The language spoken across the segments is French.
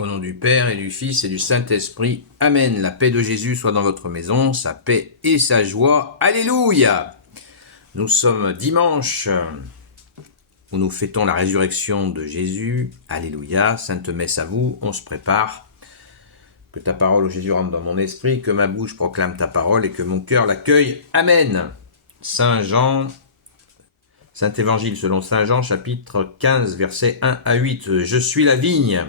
Au nom du Père et du Fils et du Saint-Esprit. Amen. La paix de Jésus soit dans votre maison, sa paix et sa joie. Alléluia. Nous sommes dimanche où nous fêtons la résurrection de Jésus. Alléluia. Sainte messe à vous. On se prépare. Que ta parole, ô Jésus, rentre dans mon esprit, que ma bouche proclame ta parole et que mon cœur l'accueille. Amen. Saint Jean, Saint Évangile selon Saint Jean, chapitre 15, versets 1 à 8. Je suis la vigne.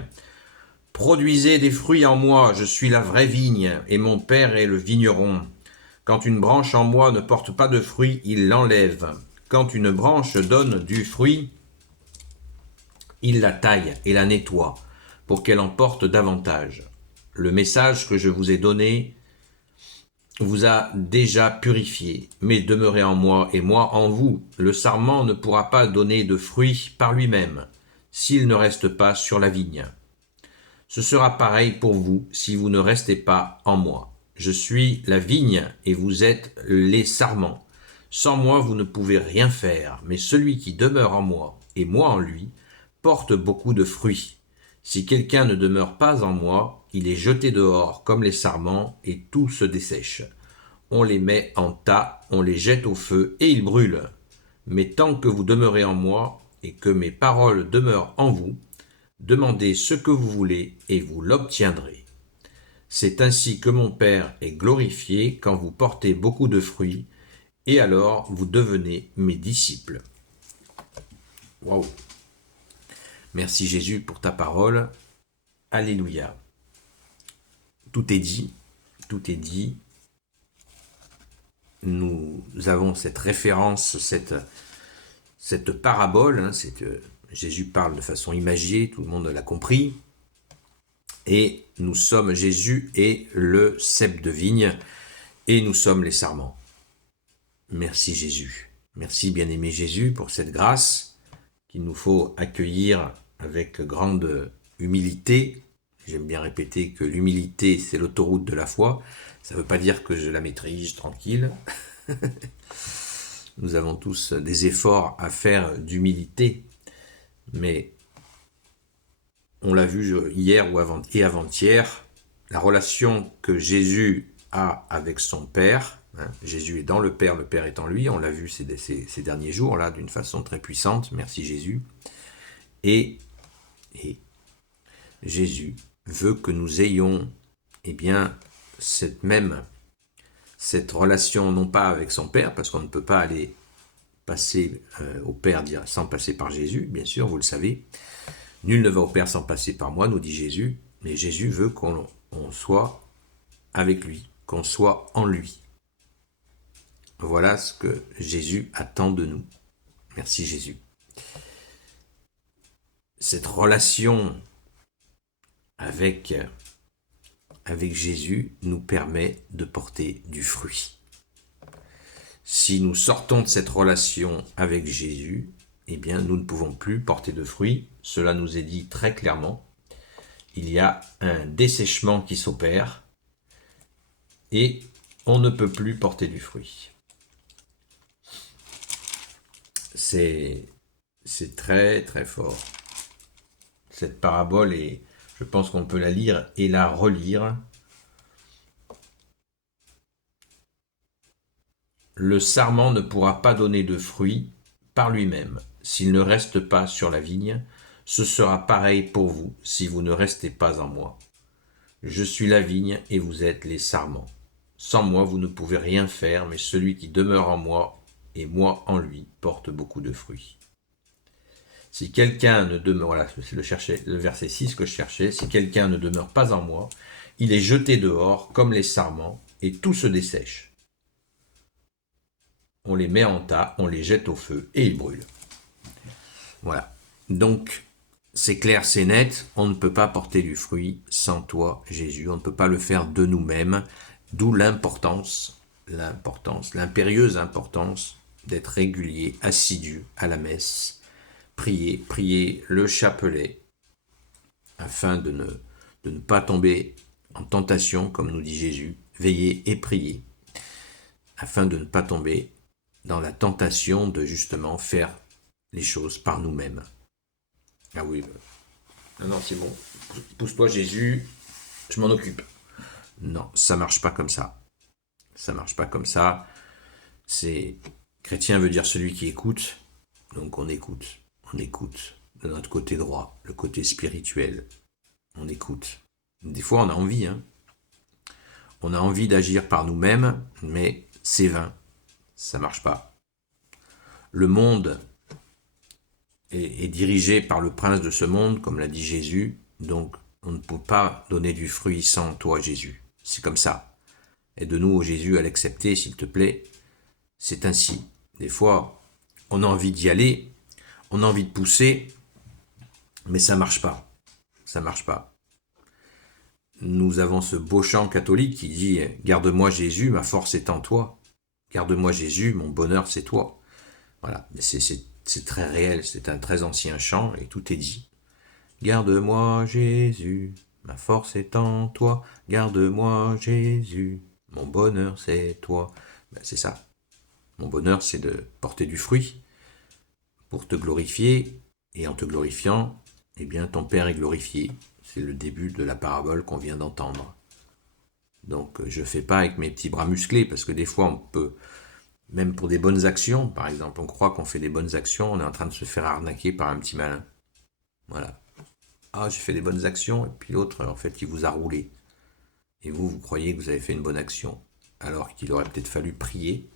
Produisez des fruits en moi, je suis la vraie vigne, et mon Père est le vigneron. Quand une branche en moi ne porte pas de fruits, il l'enlève. Quand une branche donne du fruit, il la taille et la nettoie, pour qu'elle en porte davantage. Le message que je vous ai donné vous a déjà purifié, mais demeurez en moi et moi en vous. Le sarment ne pourra pas donner de fruits par lui-même, s'il ne reste pas sur la vigne. Ce sera pareil pour vous si vous ne restez pas en moi. Je suis la vigne et vous êtes les sarments. Sans moi, vous ne pouvez rien faire, mais celui qui demeure en moi et moi en lui porte beaucoup de fruits. Si quelqu'un ne demeure pas en moi, il est jeté dehors comme les sarments et tout se dessèche. On les met en tas, on les jette au feu et ils brûlent. Mais tant que vous demeurez en moi et que mes paroles demeurent en vous, demandez ce que vous voulez et vous l'obtiendrez. C'est ainsi que mon Père est glorifié quand vous portez beaucoup de fruits, et alors vous devenez mes disciples. Waouh! Merci Jésus pour ta parole. Alléluia. Tout est dit, tout est dit. Nous avons cette référence, cette parabole, Jésus parle de façon imagée, tout le monde l'a compris. Et nous sommes, Jésus est le cep de vigne, et nous sommes les sarments. Merci Jésus. Merci bien-aimé Jésus pour cette grâce qu'il nous faut accueillir avec grande humilité. J'aime bien répéter que l'humilité, c'est l'autoroute de la foi. Ça ne veut pas dire que je la maîtrise tranquille. Nous avons tous des efforts à faire d'humilité, mais on l'a vu hier et avant-hier, la relation que Jésus a avec son Père. Jésus est dans le Père est en lui. On l'a vu ces derniers jours-là d'une façon très puissante. Merci Jésus. Et Jésus veut que nous ayons cette relation, non pas avec son Père, parce qu'on ne peut pas aller passer au Père sans passer par Jésus, bien sûr, vous le savez. Nul ne va au Père sans passer par moi, nous dit Jésus, mais Jésus veut qu'on soit avec lui, qu'on soit en lui. Voilà ce que Jésus attend de nous. Merci Jésus. Cette relation avec Jésus nous permet de porter du fruit. Si nous sortons de cette relation avec Jésus, nous ne pouvons plus porter de fruits. Cela nous est dit très clairement. Il y a un dessèchement qui s'opère et on ne peut plus porter du fruit. C'est très très fort. Cette parabole, je pense qu'on peut la lire et la relire. Le sarment ne pourra pas donner de fruits par lui-même s'il ne reste pas sur la vigne. Ce sera pareil pour vous si vous ne restez pas en moi. Je suis la vigne et vous êtes les sarments. Sans moi, vous ne pouvez rien faire, mais celui qui demeure en moi et moi en lui porte beaucoup de fruits. Si quelqu'un ne demeure, voilà, c'est le verset 6 que je cherchais, si quelqu'un ne demeure pas en moi, il est jeté dehors comme les sarments et tout se dessèche. On les met en tas, on les jette au feu et ils brûlent. Voilà. Donc, c'est clair, c'est net, on ne peut pas porter du fruit sans toi, Jésus, on ne peut pas le faire de nous-mêmes, d'où l'impérieuse importance d'être régulier, assidu à la messe, prier le chapelet, afin de ne pas tomber en tentation, comme nous dit Jésus, veiller et prier, afin de ne pas tomber dans la tentation de justement faire les choses par nous-mêmes. Ah oui, Non, non, c'est bon. Pousse-toi Jésus, je m'en occupe. Non, ça marche pas comme ça. Ça marche pas comme ça. C'est chrétien veut dire celui qui écoute. Donc on écoute. On écoute de notre côté droit, le côté spirituel. On écoute. Des fois on a envie, hein. On a envie d'agir par nous-mêmes, mais c'est vain. Ça marche pas. Le monde est dirigé par le prince de ce monde, comme l'a dit Jésus. Donc on ne peut pas donner du fruit sans toi, Jésus. C'est comme ça. Aide-nous, Jésus, à l'accepter, s'il te plaît. C'est ainsi. Des fois, on a envie d'y aller, on a envie de pousser, mais ça marche pas. Ça marche pas. Nous avons ce beau chant catholique qui dit « Garde-moi Jésus, ma force est en toi. Garde-moi Jésus, mon bonheur c'est toi. » Voilà, mais c'est très réel, c'est un très ancien chant et tout est dit. « Garde-moi Jésus, ma force est en toi. Garde-moi Jésus, mon bonheur c'est toi. » Ben, c'est ça. Mon bonheur c'est de porter du fruit pour te glorifier, et en te glorifiant, eh bien ton Père est glorifié. C'est le début de la parabole qu'on vient d'entendre. Donc je ne fais pas avec mes petits bras musclés, parce que des fois on peut, même pour des bonnes actions, par exemple, on croit qu'on fait des bonnes actions, on est en train de se faire arnaquer par un petit malin. Voilà. Ah, j'ai fait des bonnes actions, et puis l'autre, en fait, il vous a roulé. Et vous croyez que vous avez fait une bonne action, alors qu'il aurait peut-être fallu prier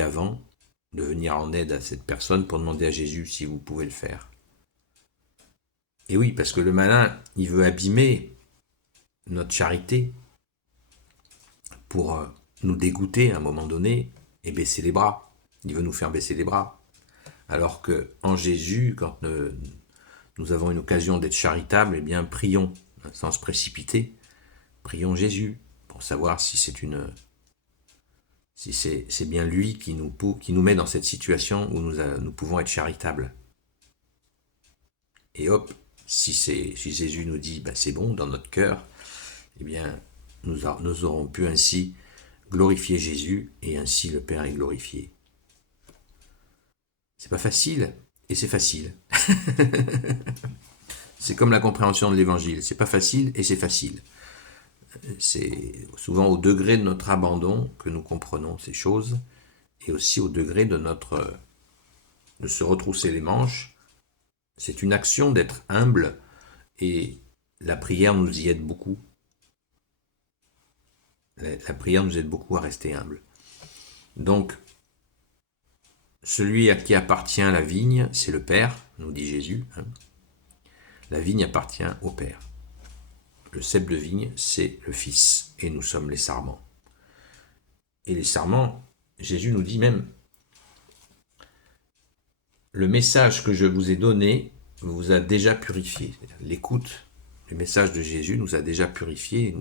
avant, de venir en aide à cette personne pour demander à Jésus si vous pouvez le faire. Et oui, parce que le malin, il veut abîmer notre charité pour nous dégoûter à un moment donné et baisser les bras. Il veut nous faire baisser les bras. Alors que en Jésus, quand nous avons une occasion d'être charitables, eh bien prions, sans se précipiter. Prions Jésus pour savoir si c'est bien lui qui nous met dans cette situation où nous pouvons être charitables. Et hop, si Jésus nous dit c'est bon dans notre cœur, eh bien nous aurons pu ainsi glorifier Jésus et ainsi le Père est glorifié. C'est pas facile et c'est facile. C'est comme la compréhension de l'évangile, c'est pas facile et c'est facile. C'est souvent au degré de notre abandon que nous comprenons ces choses et aussi au degré de se retrousser les manches. C'est une action d'être humble et la prière nous y aide beaucoup. La prière nous aide beaucoup à rester humble. Donc, celui à qui appartient la vigne, c'est le Père, nous dit Jésus. La vigne appartient au Père. Le cep de vigne, c'est le Fils, et nous sommes les sarments. Et les sarments, Jésus nous dit même, le message que je vous ai donné vous a déjà purifié. L'écoute du message de Jésus nous a déjà purifiés.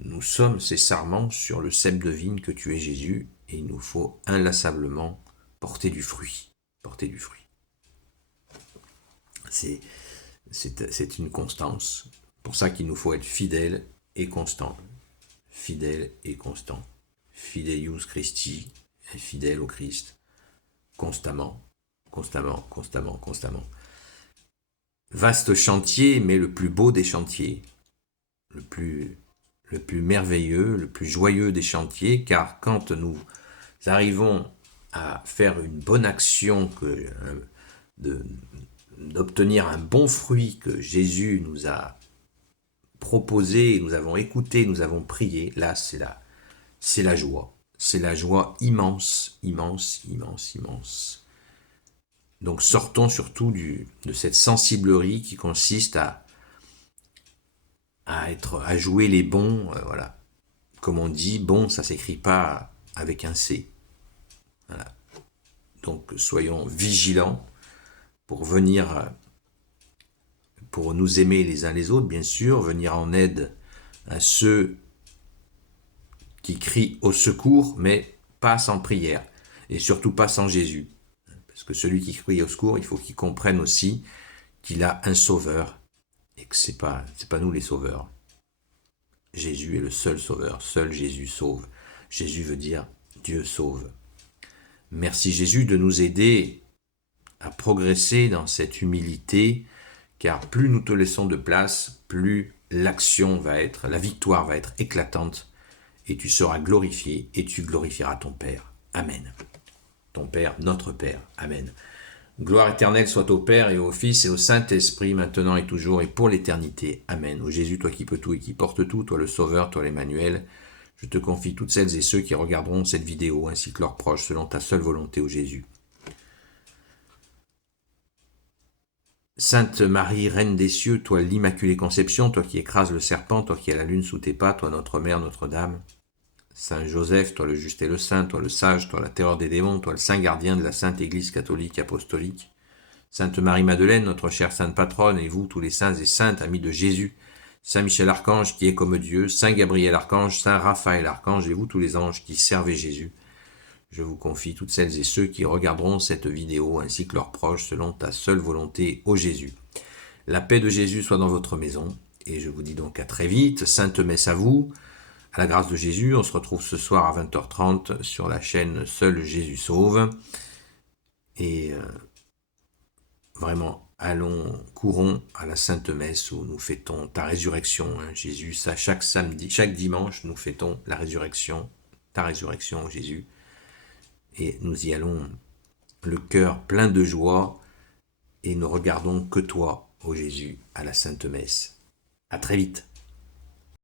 Nous sommes ces sarments sur le cep de vigne que tu es Jésus, et il nous faut inlassablement porter du fruit. Porter du fruit. C'est une constance. Pour ça qu'il nous faut être fidèle et constant. Fidèle et constant. Fidelius Christi, fidèle au Christ. Constamment, constamment, constamment, constamment. Vaste chantier, mais le plus beau des chantiers. Le plus merveilleux, le plus joyeux des chantiers, car quand nous arrivons à faire une bonne action, d'obtenir un bon fruit que Jésus nous a proposé, nous avons écouté, nous avons prié, là c'est la joie. C'est la joie immense, immense, immense, immense. Donc sortons surtout de cette sensiblerie qui consiste à jouer les bons, voilà. Comme on dit, bon, ça s'écrit pas avec un C. Voilà. Donc soyons vigilants pour nous aimer les uns les autres, bien sûr, venir en aide à ceux qui crient au secours, mais pas sans prière, et surtout pas sans Jésus. Parce que celui qui crie au secours, il faut qu'il comprenne aussi qu'il a un sauveur, et que c'est pas nous les sauveurs. Jésus est le seul sauveur, seul Jésus sauve. Jésus veut dire Dieu sauve. Merci Jésus de nous aider à progresser dans cette humilité car plus nous te laissons de place, plus la victoire va être éclatante, et tu seras glorifié, et tu glorifieras ton Père. Amen. Ton Père, notre Père. Amen. Gloire éternelle soit au Père et au Fils et au Saint-Esprit, maintenant et toujours et pour l'éternité. Amen. Ô Jésus, toi qui peux tout et qui portes tout, toi le Sauveur, toi l'Emmanuel, je te confie toutes celles et ceux qui regarderont cette vidéo, ainsi que leurs proches, selon ta seule volonté, ô Jésus. Sainte Marie, Reine des cieux, toi l'Immaculée Conception, toi qui écrases le serpent, toi qui as la lune sous tes pas, toi notre Mère, Notre-Dame. Saint Joseph, toi le juste et le saint, toi le sage, toi la terreur des démons, toi le saint gardien de la Sainte Église catholique apostolique. Sainte Marie-Madeleine, notre chère sainte patronne, et vous, tous les saints et saintes, amis de Jésus, Saint Michel Archange, qui est comme Dieu, Saint Gabriel Archange, Saint Raphaël Archange, et vous, tous les anges qui servez Jésus, je vous confie toutes celles et ceux qui regarderont cette vidéo, ainsi que leurs proches, selon ta seule volonté, ô Jésus. La paix de Jésus soit dans votre maison, et je vous dis donc à très vite, Sainte Messe à vous, à la grâce de Jésus, on se retrouve ce soir à 20h30 sur la chaîne Seul Jésus Sauve, et vraiment, courons à la Sainte Messe où nous fêtons ta résurrection, hein, Jésus. Ça, chaque samedi, chaque dimanche, nous fêtons la résurrection, ta résurrection, Jésus. Et nous y allons le cœur plein de joie et ne regardons que toi, ô Jésus, à la Sainte Messe. À très vite.